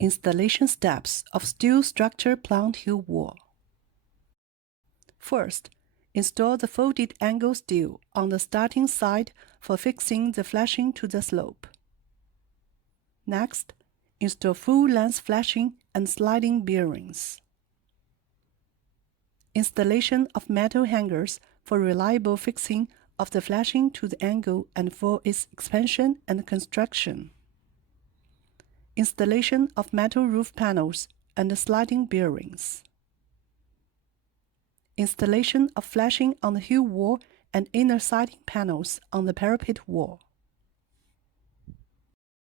Installation steps of steel structure plant hill wall. First, install the folded angle steel on the starting side for fixing the flashing to the slope. Next, install full-length flashing and sliding bearings. Installation of metal hangers for reliable fixing of the flashing to the angle and for its expansion and construction. Installation of metal roof panels and sliding bearings. Installation of flashing on the hill wall and inner siding panels on the parapet wall.